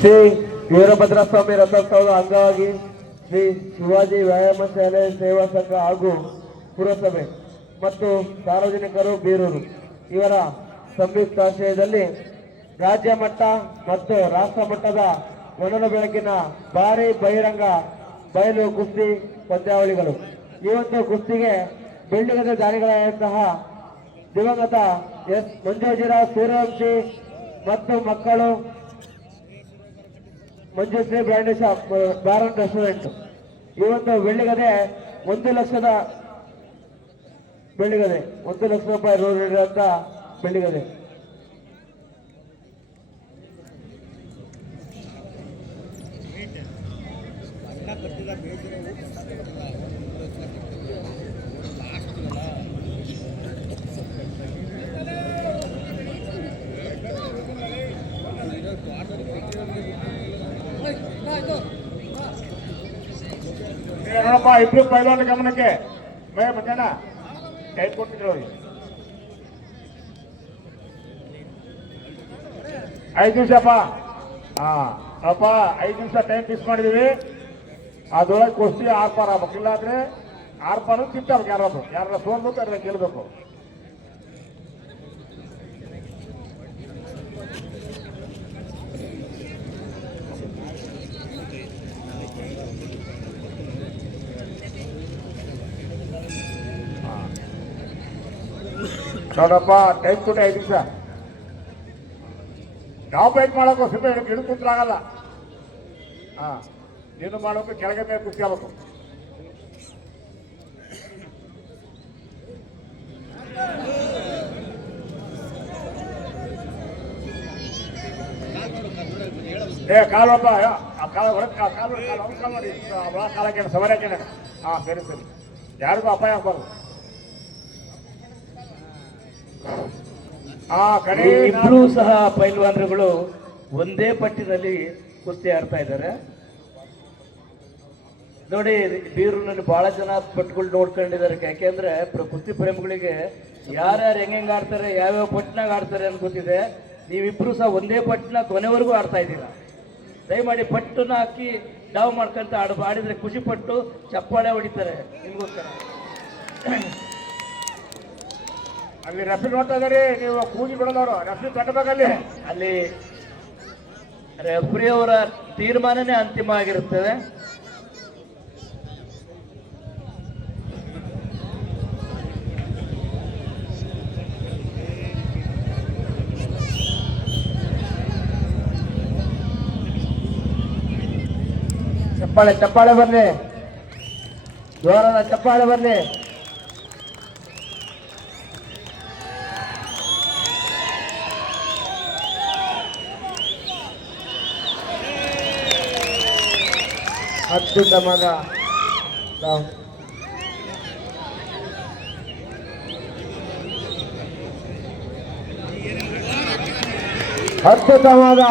ಶ್ರೀ ವೀರಭದ್ರ ಸ್ವಾಮಿ ರಥೋತ್ಸವದ ಅಂಗವಾಗಿ ಶ್ರೀ ಶಿವಾಜಿ ವ್ಯಾಯಾಮ ಶಾಲೆ ಸೇವಾ ಸಂಘ ಹಾಗೂ ಪುರಸಭೆ ಮತ್ತು ಸಾರ್ವಜನಿಕರು ಬೀರೂರು ಇವರ ಸಂಯುಕ್ತ ಆಶ್ರಯದಲ್ಲಿ ರಾಜ್ಯ ಮಟ್ಟ ಮತ್ತು ರಾಷ್ಟ್ರ ಮಟ್ಟದ ಮೊದಲ ಬೆಳಕಿನ ಭಾರಿ ಬಹಿರಂಗ ಬಯಲು ಕುಸ್ತಿ ಪಂದ್ಯಾವಳಿಗಳು. ಈ ಒಂದು ಕುಸ್ತಿಗೆ ಬೆಳ್ಳಿಗದ ದಾನಿಗಳಾದಂತಹ ದಿವಂಗತ ಎಸ್ ಮಂಜುಜಿರಾವ್ ಸೂರ್ಯವಂಶಿ ಮತ್ತು ಮಕ್ಕಳು Manjushree brand shop bar and restaurant ಈ ಒಂದು ಬೆಳ್ಳಿಗದೆ 1 ಲಕ್ಷದ ಬೆಳ್ಳಿಗದೆ 1 ಲಕ್ಷ ರೂಪಾಯಿ ರೋಡ್ ಇರುವಂತ ಬೆಳ್ಳಿಗದೆ. ನೋಡಪ್ಪ, ಇಬ್ರು ಪೈಲವಾನ ಗಮನಕ್ಕೆ ಮಧ್ಯಾಹ್ನ ಟೈಮ್ ಕೊಟ್ಟಿದ್ರು ಅವ್ರಿಗೆ 5 ನಿಮಿಷಪ್ಪ. ಅಪ್ಪ 5 ನಿಮಿಷ ಟೈಮ್ ಫಿಕ್ಸ್ ಮಾಡಿದೀವಿ. ಅದ್ರೊಳಗೆ ಕುಸ್ತಿ ಆರ್ಪಾರ ಆಗ್ಬೇಕು, ಇಲ್ಲ ಅಂದ್ರೆ ಆರ್ಪಾರು ತಿಂತಾರ್ಬೇಕು. ಯಾರು ಸೋಲ್ಬೇಕು ಯಾರ ಗೆಲ್ಬೇಕು. ನೋಡಪ್ಪ, ಟೈಮ್ ಕೊಟ್ಟು 5 ನಿಮಿಷ. ಯಾವ ಬೈಕ್ ಮಾಡೋಕು ಸಿಬ್ಬ ಹಿಡಿದು ಕೂತ್ರಾಗಲ್ಲ. ನೀನು ಮಾಡೋಕೆ ಕೆಳಗೆ ಮೇಲೆ ಕುಸ್ತಿ ಆಗ್ಬೇಕು. ಕಾಲಪ್ಪ, ಕಾಲ ಹೊರಗೆ ಕಾಲ ಮಾಡಿ ಕಾಲಕ್ಕೆ ಸವಾರಿಯಾಕೆ. ಸರಿ ಸರಿ, ಯಾರಿಗೂ ಅಪಾಯ ಆಗ್ಬಾರ್ದು. ಇಬ್ರು ಸಹ ಪೈಲ್ವಾನರುಗಳು ಒಂದೇ ಪಟ್ಟಿನಲ್ಲಿ ಕುಸ್ತಿ ಆಡ್ತಾ ಇದ್ದಾರೆ ನೋಡಿ. ಬೀರೂರಿನಲ್ಲಿ ಬಹಳ ಜನ ಪಟ್ಟುಗಳು ನೋಡ್ಕೊಂಡಿದ್ದಾರೆ. ಯಾಕೆಂದ್ರೆ ಕುಸ್ತಿ ಪ್ರೇಮಿಗಳಿಗೆ ಯಾರ್ಯಾರು ಹೆಂಗ್ ಆಡ್ತಾರೆ, ಯಾವ್ಯಾವ ಪಟ್ಟಿನಾಗ ಆಡ್ತಾರೆ ಅಂತ ಗೊತ್ತಿದೆ. ನೀವಿಬ್ರು ಸಹ ಒಂದೇ ಪಟ್ಟಿನ ಕೊನೆವರೆಗೂ ಆಡ್ತಾ ಇದ್ದೀರಾ. ದಯಮಾಡಿ ಪಟ್ಟನ್ನ ಹಾಕಿ ಡಾವ್ ಮಾಡ್ಕೊಂತ ಆಡಿದ್ರೆ ಖುಷಿ ಪಟ್ಟು ಚಪ್ಪಾಳೆ ಹೊಡಿತಾರೆ ನಿಮ್ಗೋಸ್ಕರ. ಅಲ್ಲಿ ರಫಿ ನೋಡ್ತಾ ಇದಾರೆ, ನೀವು ಕೂಗಿ ಬಿಡೋದವ್ರು ರಫಿ ತಟ್ಟಬೇಕಲ್ಲಿ. ಅಲ್ಲಿ ರೆಫ್ರಿಯವರ ತೀರ್ಮಾನನೇ ಅಂತಿಮ ಆಗಿರುತ್ತದೆ. ಚಪ್ಪಾಳೆ ಚಪ್ಪಾಳೆ ಬರ್ಲಿ, ಜೋರಾದ ಚಪ್ಪಾಳೆ ಬರ್ಲಿ. ಅತ್ಯುತ್ತಮದ ಅತ್ಯುತ್ತಮದ